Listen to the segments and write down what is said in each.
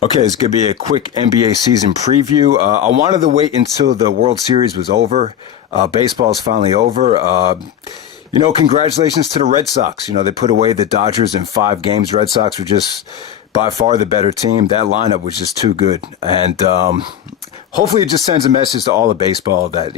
Okay, it's going to be a quick NBA season preview. I wanted to wait until the World Series was over. Baseball is finally over. Congratulations to the Red Sox. They put away the Dodgers in 5 games. Red Sox were just by far the better team. That lineup was just too good. And hopefully it just sends a message to all of baseball that,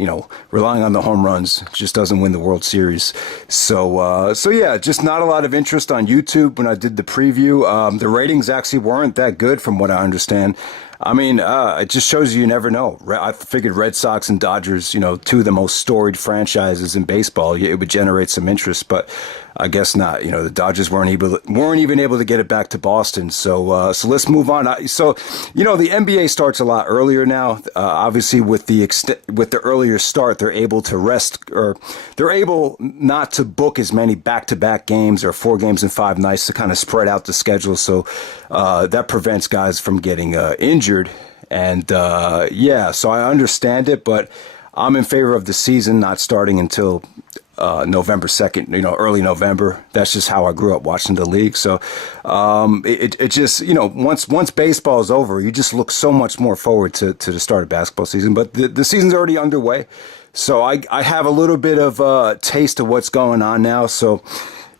relying on the home runs just doesn't win the World Series. So yeah, just not a lot of interest on YouTube when I did the preview. The ratings actually weren't that good from what I understand. It just shows you never know. I figured Red Sox and Dodgers, 2 of the most storied franchises in baseball, it would generate some interest, but I guess not. The Dodgers weren't even able to get it back to Boston. So let's move on. The NBA starts a lot earlier now. Obviously, with the earlier start, they're able to rest, or they're able not to book as many back-to-back games or 4 games in 5 nights to kind of spread out the schedule. So that prevents guys from getting injured. And so I understand it, but I'm in favor of the season not starting until November 2nd, early November. That's just how I grew up watching the league. So it just, once baseball is over, you just look so much more forward to the start of basketball season. But the season's already underway. So I have a little bit of a taste of what's going on now. So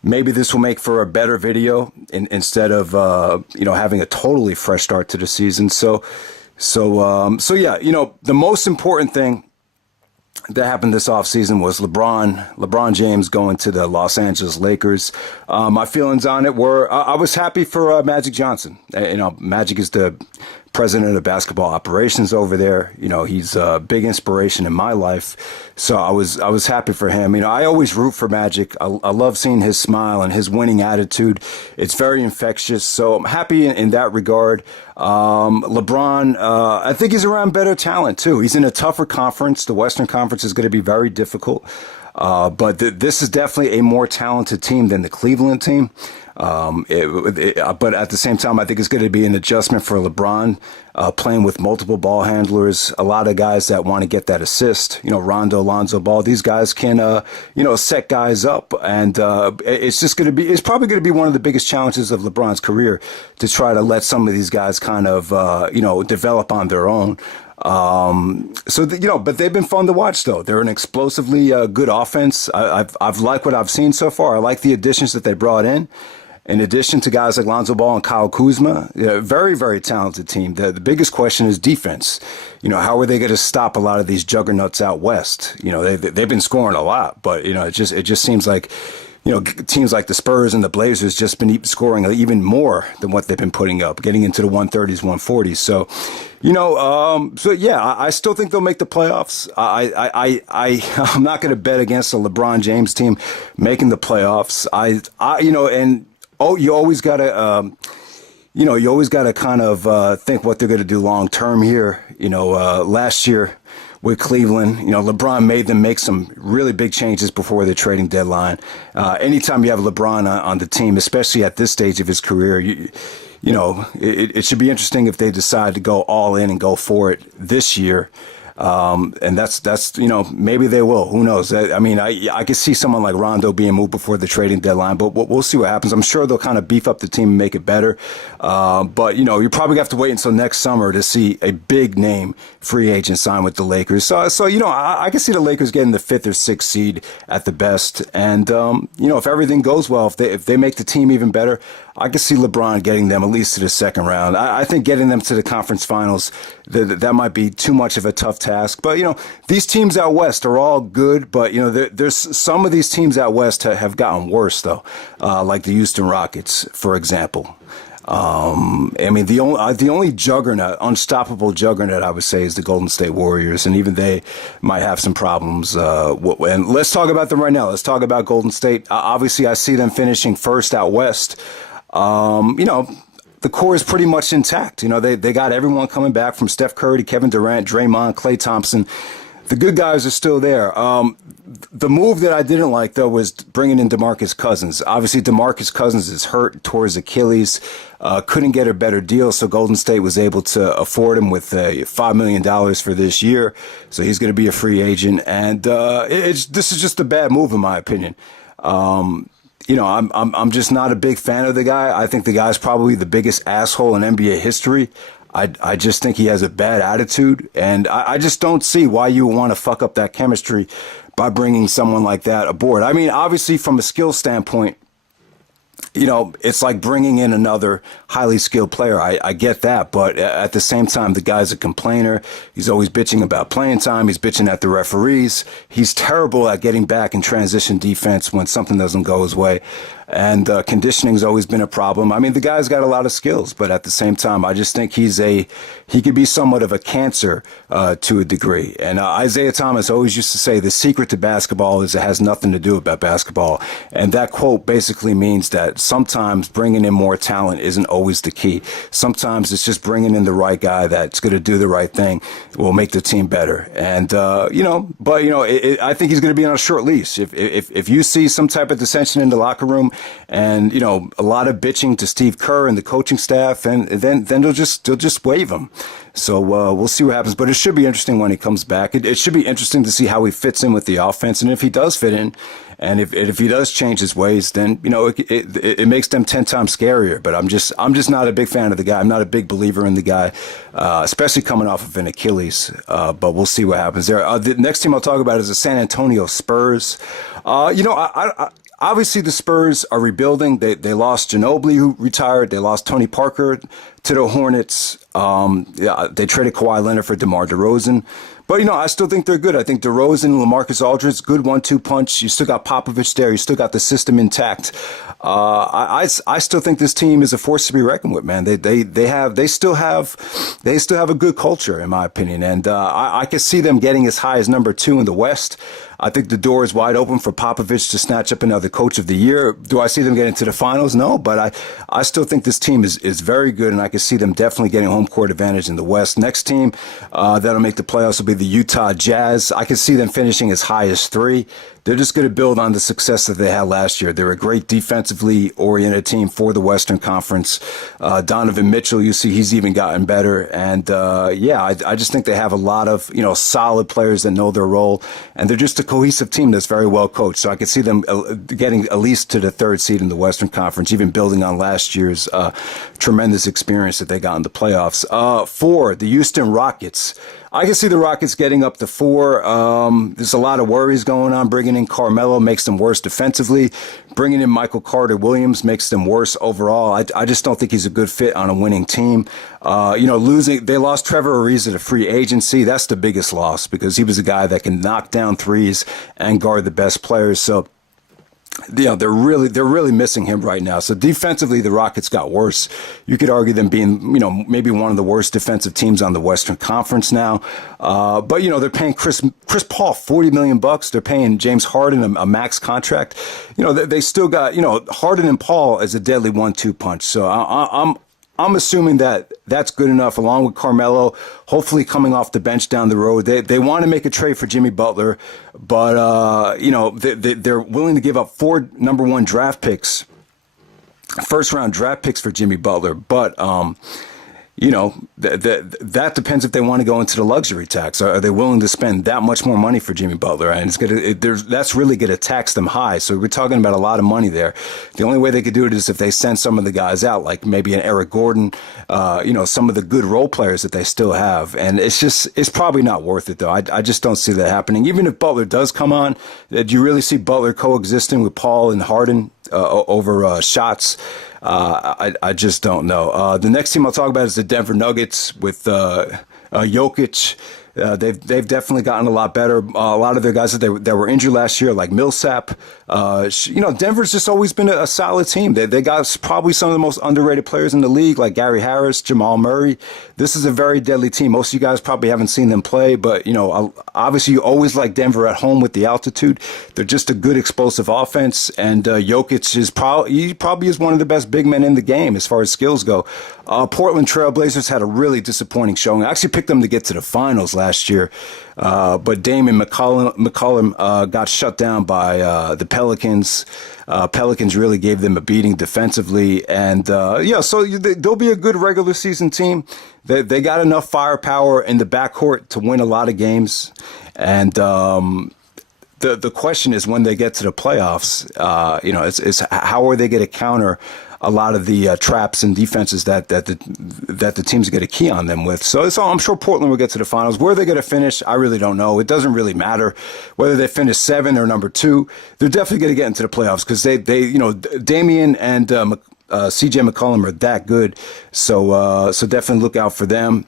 maybe this will make for a better video instead of, having a totally fresh start to the season. So yeah, the most important thing that happened this offseason was LeBron James going to the Los Angeles Lakers. My feelings on it were I was happy for Magic Johnson. Magic is the president of basketball operations over there. He's a big inspiration in my life. So I was happy for him. I always root for Magic. I love seeing his smile and his winning attitude. It's very infectious. So I'm happy in that regard. LeBron, I think he's around better talent too. He's in a tougher conference. The Western Conference is going to be very difficult. But this is definitely a more talented team than the Cleveland team. But at the same time, I think it's going to be an adjustment for LeBron, playing with multiple ball handlers, a lot of guys that want to get that assist, Rondo, Lonzo Ball. These guys can, set guys up. And it's probably going to be one of the biggest challenges of LeBron's career to try to let some of these guys kind of, develop on their own. But they've been fun to watch though. They're an explosively good offense. I've liked what I've seen so far. I like the additions that they brought in addition to guys like Lonzo Ball and Kyle Kuzma. Very, very talented team. The biggest question is defense. How are they going to stop a lot of these juggernauts out west? They've been scoring a lot, but it just seems like teams like the Spurs and the Blazers just been scoring even more than what they've been putting up, getting into the 130s, 140s. So, I still think they'll make the playoffs. I'm not going to bet against the LeBron James team making the playoffs. You always got to, kind of think what they're going to do long term here. Last year with Cleveland, LeBron made them make some really big changes before the trading deadline. Anytime you have LeBron on the team, especially at this stage of his career, it should be interesting if they decide to go all in and go for it this year. And that's maybe they will. Who knows? I could see someone like Rondo being moved before the trading deadline, but we'll see what happens. I'm sure they'll kind of beef up the team and make it better. But you probably have to wait until next summer to see a big name free agent sign with the Lakers. So I can see the Lakers getting the 5th or 6th seed at the best. And if everything goes well, if they make the team even better, I can see LeBron getting them at least to the second round. I think getting them to the conference finals, that might be too much of a tough task. But, these teams out west are all good. But, there's some of these teams out west have gotten worse, though, like the Houston Rockets, for example. The only juggernaut, unstoppable juggernaut, I would say, is the Golden State Warriors, and even they might have some problems. And let's talk about them right now. Let's talk about Golden State. Obviously, I see them finishing first out west. The core is pretty much intact. They got everyone coming back from Steph Curry to Kevin Durant, Draymond, Klay Thompson. The good guys are still there. The move that I didn't like, though, was bringing in DeMarcus Cousins. Obviously, DeMarcus Cousins is hurt, tore his Achilles, couldn't get a better deal, so Golden State was able to afford him with $5 million for this year. So he's going to be a free agent, and this is just a bad move, in my opinion. I'm just not a big fan of the guy. I think the guy's probably the biggest asshole in NBA history. I just think he has a bad attitude, and I just don't see why you would want to fuck up that chemistry by bringing someone like that aboard. I mean, obviously, from a skill standpoint, it's like bringing in another highly skilled player. I get that. But at the same time, the guy's a complainer. He's always bitching about playing time. He's bitching at the referees. He's terrible at getting back in transition defense when something doesn't go his way. And conditioning's always been a problem. I mean, the guy's got a lot of skills, but at the same time, I just think he could be somewhat of a cancer to a degree. And Isaiah Thomas always used to say the secret to basketball is it has nothing to do about basketball. And that quote basically means that sometimes bringing in more talent isn't always the key. Sometimes it's just bringing in the right guy that's going to do the right thing, will make the team better. And, I think he's going to be on a short leash. If you see some type of dissension in the locker room, and a lot of bitching to Steve Kerr and the coaching staff, and then they'll just waive him. So we'll see what happens. But it should be interesting when he comes back. It should be interesting to see how he fits in with the offense, and if he does fit in, and if he does change his ways, then it makes them 10 times scarier. But I'm just not a big fan of the guy. I'm not a big believer in the guy, especially coming off of an Achilles. But we'll see what happens there. The next team I'll talk about is the San Antonio Spurs. Obviously, the Spurs are rebuilding. They lost Ginobili, who retired. They lost Tony Parker to the Hornets. They traded Kawhi Leonard for DeMar DeRozan. But, I still think they're good. I think DeRozan, LaMarcus Aldridge, good 1-2 punch. You still got Popovich there. You still got the system intact. I still think this team is a force to be reckoned with, man. They still have a good culture, in my opinion. And I could see them getting as high as number 2 in the West. I think the door is wide open for Popovich to snatch up another Coach of the Year. Do I see them getting to the finals? No, but I still think this team is very good, and I can see them definitely getting home court advantage in the West. Next team that'll make the playoffs will be the Utah Jazz. I can see them finishing as high as 3. They're just going to build on the success that they had last year. They're a great defensively oriented team for the Western Conference. Donovan Mitchell, you see he's even gotten better. And I just think they have a lot of, solid players that know their role. And they're just a cohesive team that's very well coached. So I could see them getting at least to the 3rd seed in the Western Conference, even building on last year's tremendous experience that they got in the playoffs. 4, the Houston Rockets. I can see the Rockets getting up to 4. There's a lot of worries going on. Bringing in Carmelo makes them worse defensively. Bringing in Michael Carter-Williams makes them worse overall. I just don't think he's a good fit on a winning team. They lost Trevor Ariza to free agency. That's the biggest loss because he was a guy that can knock down threes and guard the best players. So, they're really missing him right now. So defensively, the Rockets got worse. You could argue them being, maybe one of the worst defensive teams on the Western Conference now. But they're paying Chris Paul $40 million. They're paying James Harden a max contract. They still got, Harden and Paul as a deadly 1-2 punch. So I'm assuming that that's good enough, along with Carmelo, hopefully coming off the bench down the road. They want to make a trade for Jimmy Butler, but, they're willing to give up 4 number 1 draft picks, first-round draft picks for Jimmy Butler. But, that depends if they want to go into the luxury tax. Are they willing to spend that much more money for Jimmy Butler? And that's really going to tax them high. So we're talking about a lot of money there. The only way they could do it is if they send some of the guys out, like maybe an Eric Gordon, some of the good role players that they still have. And it's probably not worth it, though. I just don't see that happening. Even if Butler does come on, do you really see Butler coexisting with Paul and Harden over shots? I just don't know. The next team I'll talk about is the Denver Nuggets with Jokic. They've definitely gotten a lot better. A lot of their guys that were injured last year, like Millsap. Denver's just always been a solid team. They got probably some of the most underrated players in the league, like Gary Harris, Jamal Murray. This is a very deadly team. Most of you guys probably haven't seen them play, but obviously you always like Denver at home with the altitude. They're just a good explosive offense, and Jokic is probably is one of the best big men in the game as far as skills go. Portland Trailblazers had a really disappointing showing. I actually picked them to get to the finals last year, but Damon McCollum got shut down by the Pelicans. Pelicans really gave them a beating defensively, and so they'll be a good regular season team. They got enough firepower in the backcourt to win a lot of games, and the question is when they get to the playoffs, it's how are they going to counter a lot of the traps and defenses that the teams get a key on them with. So I'm sure Portland will get to the finals. Where they're going to finish, I really don't know. It doesn't really matter whether they finish 7 or number 2. They're definitely going to get into the playoffs because they Damian and CJ McCollum are that good. So definitely look out for them.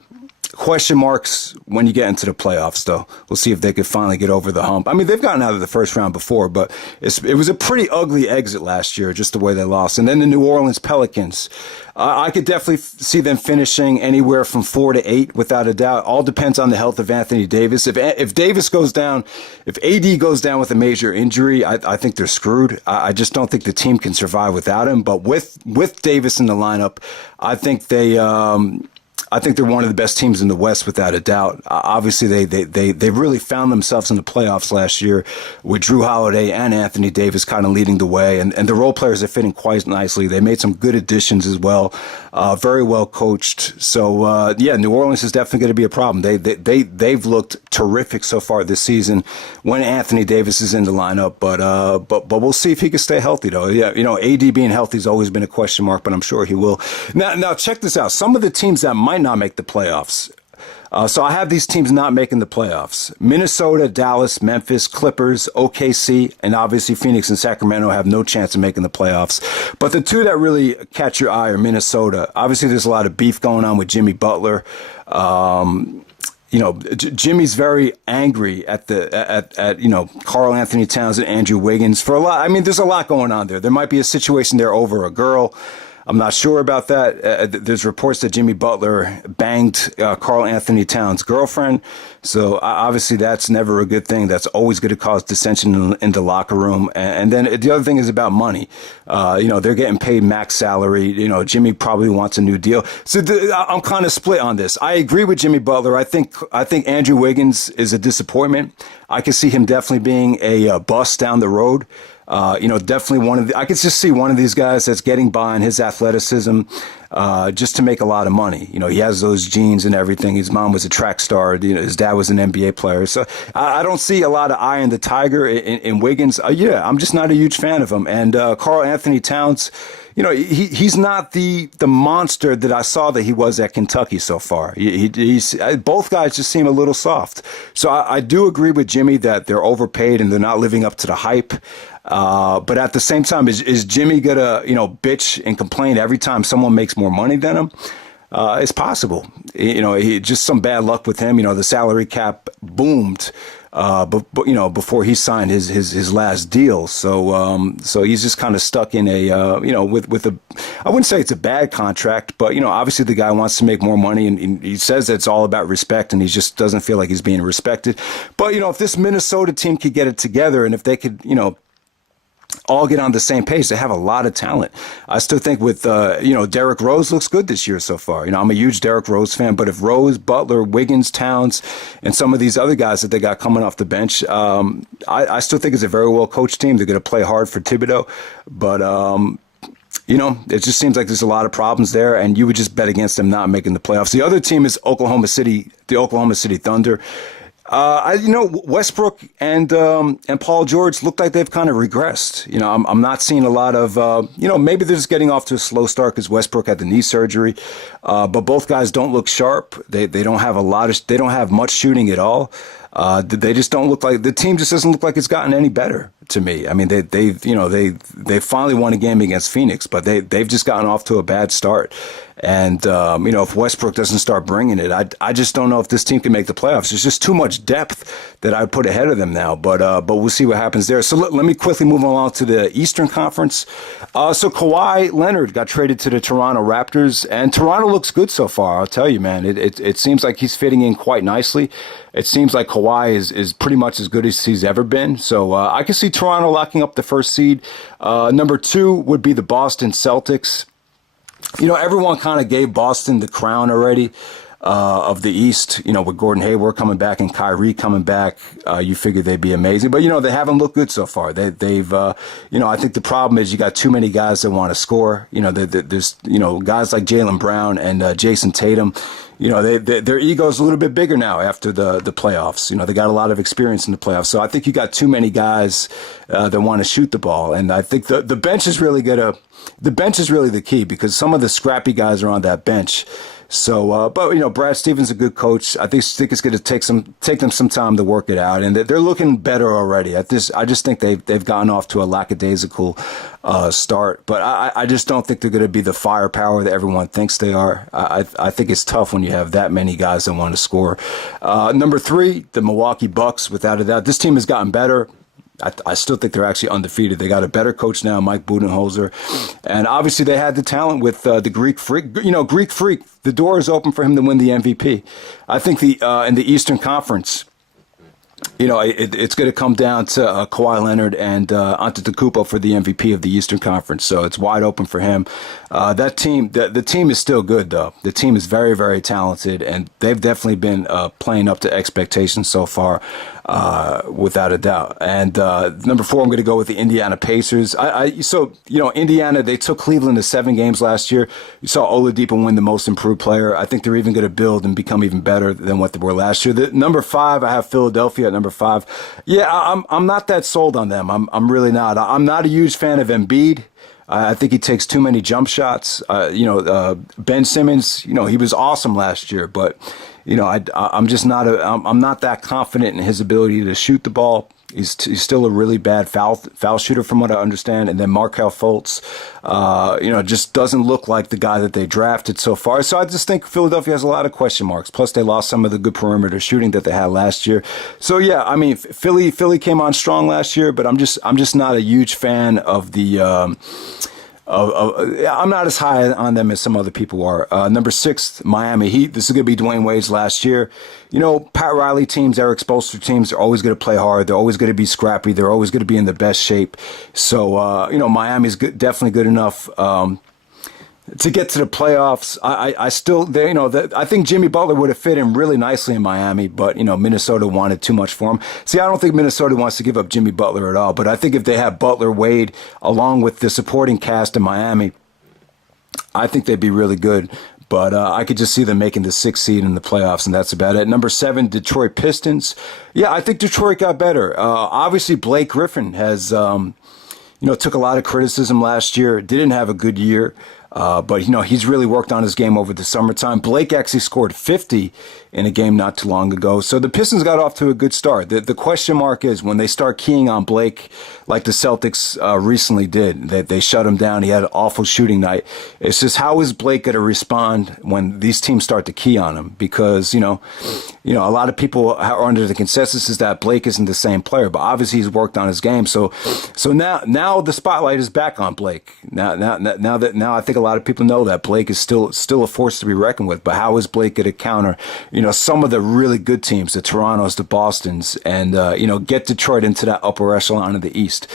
Question marks when you get into the playoffs, though. We'll see if they could finally get over the hump. I mean, they've gotten out of the first round before, but it was a pretty ugly exit last year, just the way they lost. And then the New Orleans Pelicans. I could definitely see them finishing anywhere from 4 to 8, without a doubt. All depends on the health of Anthony Davis. If Davis goes down, if AD goes down with a major injury, I think they're screwed. I just don't think the team can survive without him. But with Davis in the lineup, I think they're one of the best teams in the West, without a doubt. Obviously, they really found themselves in the playoffs last year with Drew Holiday and Anthony Davis kind of leading the way, and the role players are fitting quite nicely. They made some good additions as well, very well coached. So New Orleans is definitely going to be a problem. They've looked terrific so far this season when Anthony Davis is in the lineup, but we'll see if he can stay healthy though. Yeah, AD being healthy has always been a question mark, but I'm sure he will. Now check this out. Some of the teams that might not make the playoffs. So I have these teams not making the playoffs. Minnesota, Dallas, Memphis, Clippers, OKC, and obviously Phoenix and Sacramento have no chance of making the playoffs. But the two that really catch your eye are Minnesota. Obviously, there's a lot of beef going on with Jimmy Butler. Jimmy's very angry at Karl Anthony Towns and Andrew Wiggins for a lot. I mean, there's a lot going on there. There might be a situation there over a girl. I'm not sure about that. There's reports that Jimmy Butler banged Karl Anthony Towns' girlfriend. So obviously that's never a good thing. That's always going to cause dissension in the locker room. And then the other thing is about money. They're getting paid max salary. Jimmy probably wants a new deal. So I'm kind of split on this. I agree with Jimmy Butler. I think Andrew Wiggins is a disappointment. I can see him definitely being a bust down the road. Definitely I could just see one of these guys that's getting by on his athleticism, just to make a lot of money. He has those genes and everything. His mom was a track star. His dad was an NBA player. So I don't see a lot of eye in the tiger in Wiggins. I'm just not a huge fan of him. And Karl Anthony Towns, he's not the monster that I saw that he was at Kentucky so far. Both guys just seem a little soft. So I do agree with Jimmy that they're overpaid and they're not living up to the hype. But at the same time, is Jimmy gonna, bitch and complain every time someone makes more money than him? It's possible. Just some bad luck with him. The salary cap boomed, before he signed his last deal. So he's just kind of stuck in a, with a, I wouldn't say it's a bad contract, but, obviously the guy wants to make more money and he says it's all about respect and he just doesn't feel like he's being respected. But, if this Minnesota team could get it together and if they could, all get on the same page. They have a lot of talent. I still think with, Derrick Rose looks good this year so far. I'm a huge Derrick Rose fan, but if Rose, Butler, Wiggins, Towns, and some of these other guys that they got coming off the bench, I still think it's a very well coached team. They're going to play hard for Thibodeau, but, it just seems like there's a lot of problems there, and you would just bet against them not making the playoffs. The other team is the Oklahoma City Thunder. Westbrook and Paul George look like they've kind of regressed. I'm not seeing a lot of, maybe they're just getting off to a slow start because Westbrook had the knee surgery. But both guys don't look sharp. They don't have they don't have much shooting at all. They just don't look like, the team just doesn't look like it's gotten any better to me. I mean, they finally won a game against Phoenix, but they've just gotten off to a bad start. And, if Westbrook doesn't start bringing it, I just don't know if this team can make the playoffs. There's just too much depth that I'd put ahead of them now, but we'll see what happens there. So let me quickly move along to the Eastern Conference. So Kawhi Leonard got traded to the Toronto Raptors, and Toronto looks good so far. I'll tell you, man, it seems like he's fitting in quite nicely. It seems like Kawhi is pretty much as good as he's ever been. So I can see Toronto locking up the first seed. Number 2 would be the Boston Celtics. Everyone kind of gave Boston the crown already. of the East, with Gordon Hayward coming back and Kyrie coming back, you figure they'd be amazing. But, they haven't looked good so far. They've I think the problem is you got too many guys that want to score. There's, guys like Jaylen Brown and Jason Tatum. Their ego's a little bit bigger now after the playoffs. They got a lot of experience in the playoffs. So I think you got too many guys that want to shoot the ball. And I think the bench is really the bench is really the key, because some of the scrappy guys are on that bench. So, but Brad Stevens is a good coach. I think it's going to take them some time to work it out, and they're looking better already. I just think they've gotten off to a lackadaisical start, but I just don't think they're going to be the firepower that everyone thinks they are. I think it's tough when you have that many guys that want to score. Number 3, the Milwaukee Bucks, without a doubt. This team has gotten better. I still think they're actually undefeated. They got a better coach now, Mike Budenholzer. And obviously they had the talent with the Greek Freak. Greek Freak, the door is open for him to win the MVP. I think in the Eastern Conference, it's going to come down to Kawhi Leonard and Antetokounmpo for the MVP of the Eastern Conference. So it's wide open for him. That team, the team is still good, though. The team is very, very talented, and they've definitely been playing up to expectations so far, without a doubt. And number 4, I'm going to go with the Indiana Pacers. Indiana, they took Cleveland to 7 games last year. You saw Oladipo win the Most Improved Player. I think they're even going to build and become even better than what they were last year. Number 5, I have Philadelphia at number 5. Yeah, I'm not that sold on them. I'm really not. I'm not a huge fan of Embiid. I think he takes too many jump shots. Ben Simmons, he was awesome last year, but I'm just not I'm not that confident in his ability to shoot the ball. He's still a really bad foul shooter, from what I understand. And then Markelle Fultz, just doesn't look like the guy that they drafted so far. So I just think Philadelphia has a lot of question marks. Plus, they lost some of the good perimeter shooting that they had last year. So yeah, I mean, Philly came on strong last year, but I'm just not a huge fan of the. I'm not as high on them as some other people are. Number 6, Miami Heat. This is going to be Dwayne Wade's last year. Pat Riley teams, Eric Spoelstra teams are always going to play hard. They're always going to be scrappy. They're always going to be in the best shape. So, Miami's definitely good enough to get to the playoffs. I think Jimmy Butler would have fit in really nicely in Miami, but, Minnesota wanted too much for him. See, I don't think Minnesota wants to give up Jimmy Butler at all, but I think if they have Butler, Wade, along with the supporting cast in Miami, I think they'd be really good. But I could just see them making the 6th seed in the playoffs, and that's about it. Number 7, Detroit Pistons. Yeah, I think Detroit got better. Obviously, Blake Griffin has, took a lot of criticism last year, didn't have a good year. But he's really worked on his game over the summertime. Blake actually scored 50 in a game not too long ago. So the Pistons got off to a good start. The question mark is when they start keying on Blake, like the Celtics recently did, they shut him down. He had an awful shooting night. It's just, how is Blake going to respond when these teams start to key on him? Because, a lot of people are under the consensus is that Blake isn't the same player, but obviously he's worked on his game. So now the spotlight is back on Blake. Now I think a lot of people know that Blake is still a force to be reckoned with. But how is Blake going to counter, some of the really good teams, the Torontos, the Bostons, and get Detroit into that upper echelon of the East?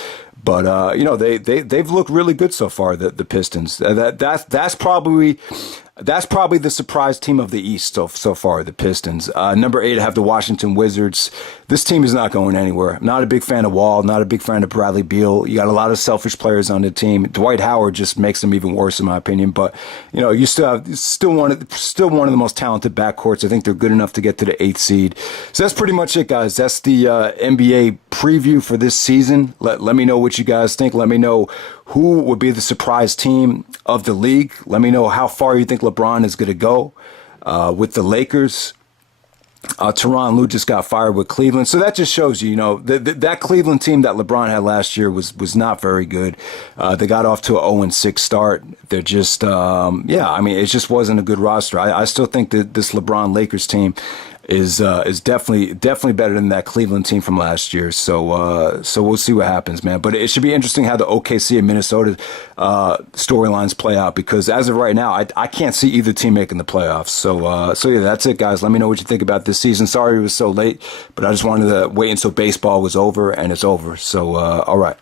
But they've looked really good so far. The Pistons. That's probably the surprise team of the East so far, the Pistons. Number 8, I have the Washington Wizards. This team is not going anywhere. I'm not a big fan of Wall, not a big fan of Bradley Beal. You got a lot of selfish players on the team. Dwight Howard just makes them even worse, in my opinion. But, you still one of the most talented backcourts. I think they're good enough to get to the 8th seed. So that's pretty much it, guys. That's the NBA preview for this season. Let me know what you guys think. Let me know who would be the surprise team of the league. Let me know how far you think LeBron is going to go with the Lakers. Tyronn Lue just got fired with Cleveland. So that just shows you, that Cleveland team that LeBron had last year was not very good. They got off to an 0-6 start. They're just, it just wasn't a good roster. I still think that this LeBron Lakers team is definitely better than that Cleveland team from last year. So we'll see what happens, man. But it should be interesting how the OKC and Minnesota storylines play out, because as of right now, I can't see either team making the playoffs. So yeah, that's it, guys. Let me know what you think about this season. Sorry it was so late, but I just wanted to wait until baseball was over, and it's over. So all right.